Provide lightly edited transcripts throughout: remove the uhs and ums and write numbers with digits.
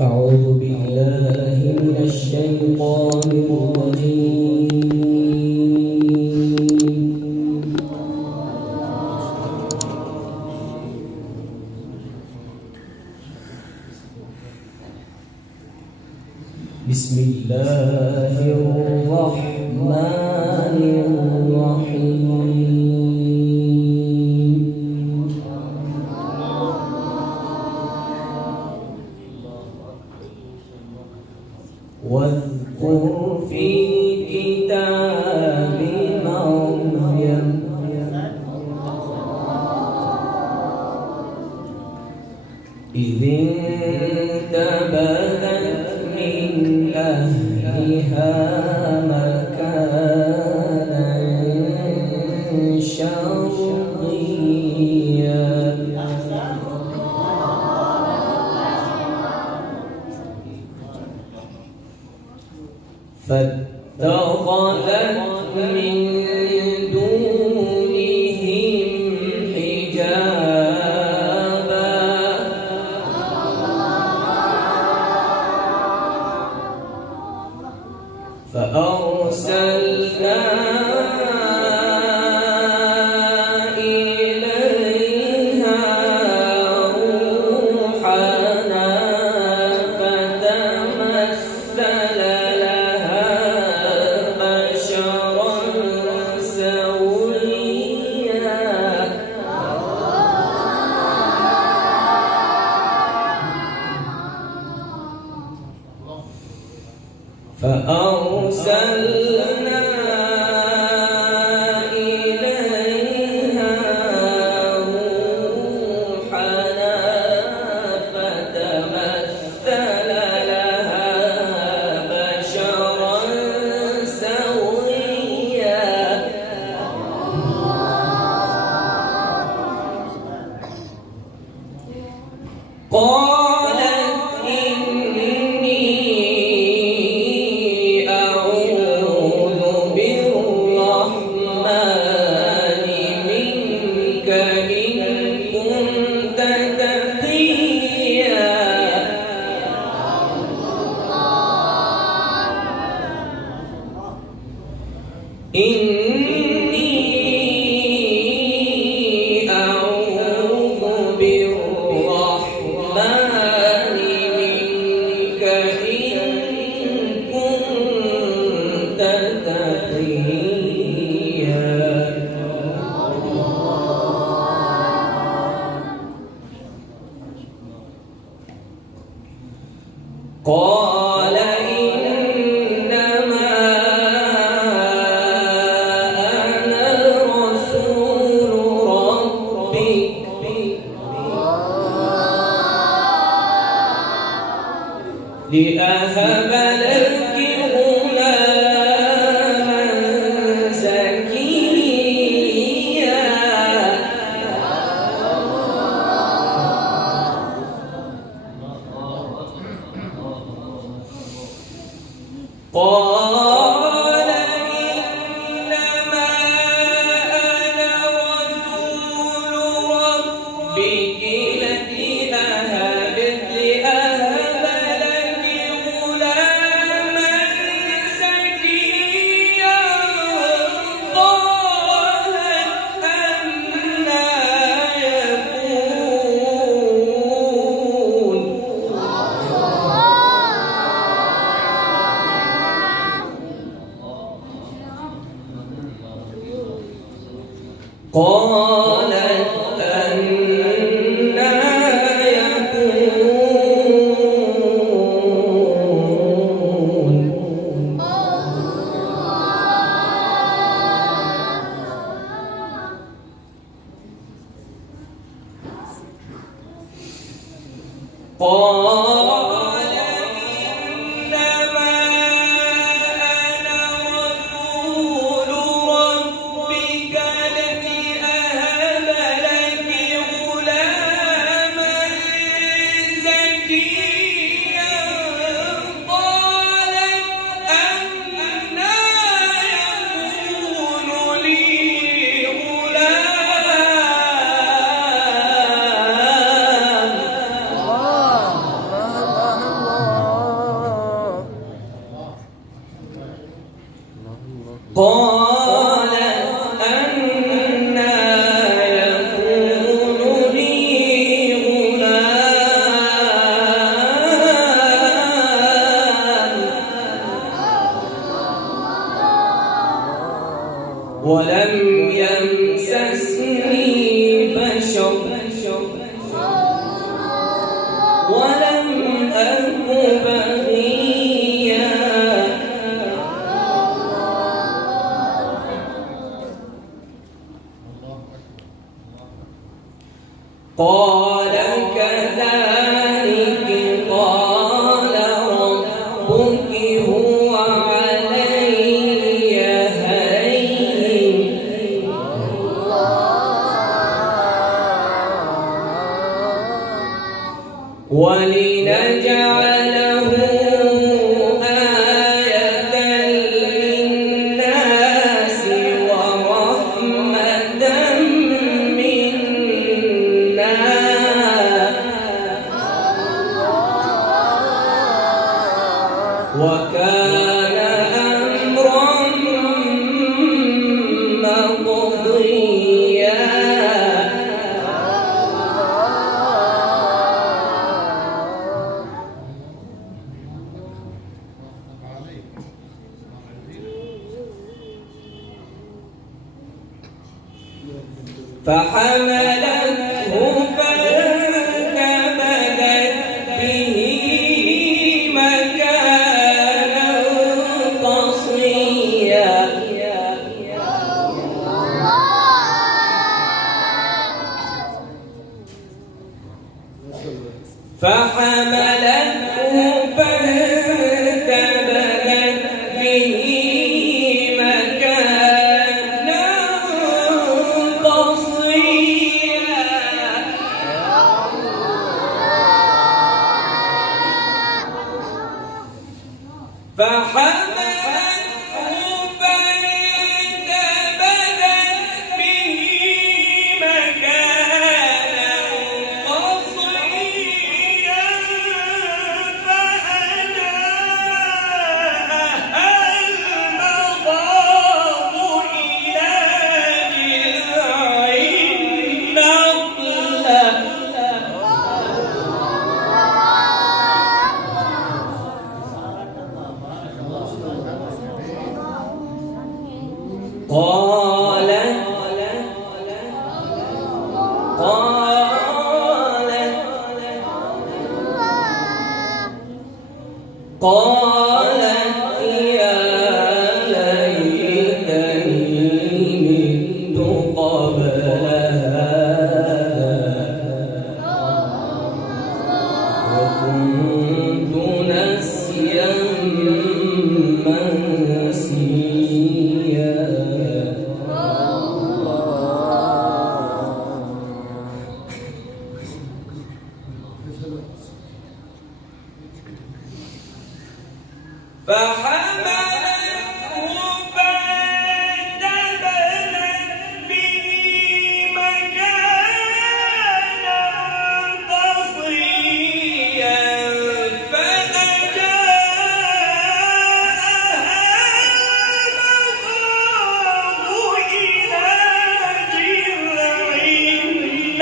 أعوذ بالله من الشيطان الرجيم. بسم الله الرحمن الرحيم. واذكر في الكتاب مريم إذ انتبذت من أهلها مكانا شرقيا فاتخذت من دونهم حجابا فأرسلنا إليها روحنا فتمثل لها بشرا سويا فأرسلنا إليها روحنا فتمثل لها بشرا سويا قالت إني أعوذ بالرحمن منك إن كنت تقيا إني أعوذ بالرحمن منك إن كنت تقيا قال إنما أنا رسول ربك لأهب لك غلاما زكيا قال إنما أنا رسول ربك لأهب لك غلاما زكيا قالت أنى يكون قالت أنى يكون قال إنما أنا رسول ربك لأهب لك غلاما زكيا قالت أنى يكون لي غلام ولم يمسسني بشر ولم أك بغيا قال كذلك قال ربك هو علي هين ولنجعله آية للناس ورحمة منا وكان أمرا مقضيا فحملته فانتبذت به مكانا قصيا فحملته فانتبذت به مكانا قصيا قالت يا ليتني مت قبل هذا وكنت نسيا منسيا فحملته فانتبذت به مكانا قصيا فأجاءها المخاض إلى جذع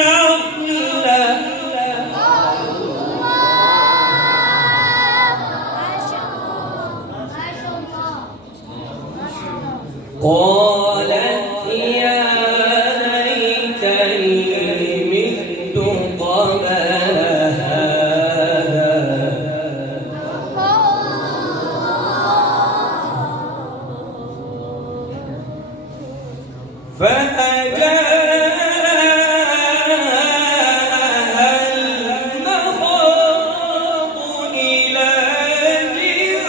النخلة قالت يا ليتني مت قبل هذا فأجاءها المخاض إلى جذع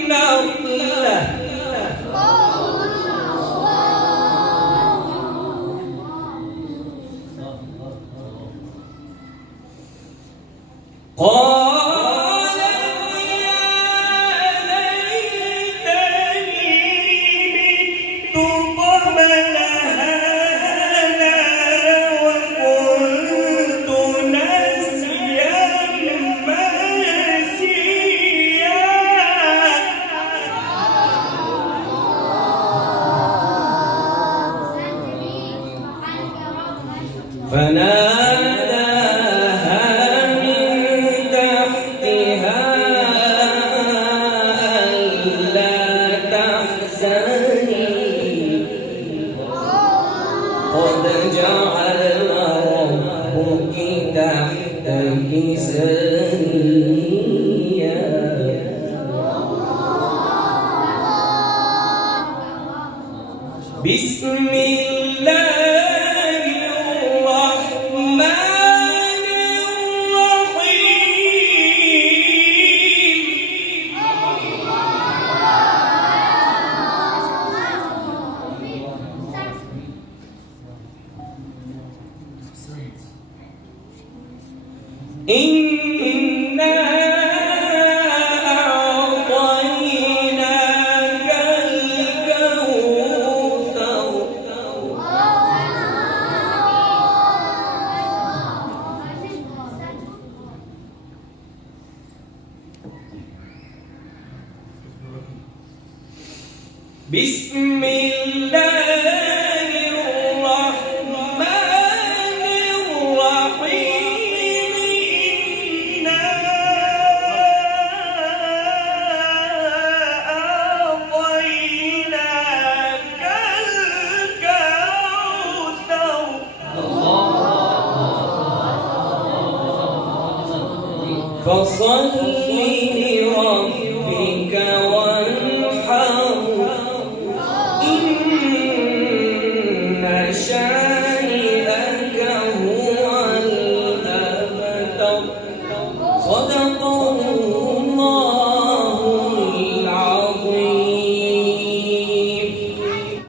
النخلة قالت يا ليتني مت قبل هذا وكنت نسيا منسيا فناداها من زانيا بسم الله الرحمن الرحيم إنا أعطيناك الكوثر بسم الله الرحمن الرحيم إنا أعطيناك الكوثر فصل لربك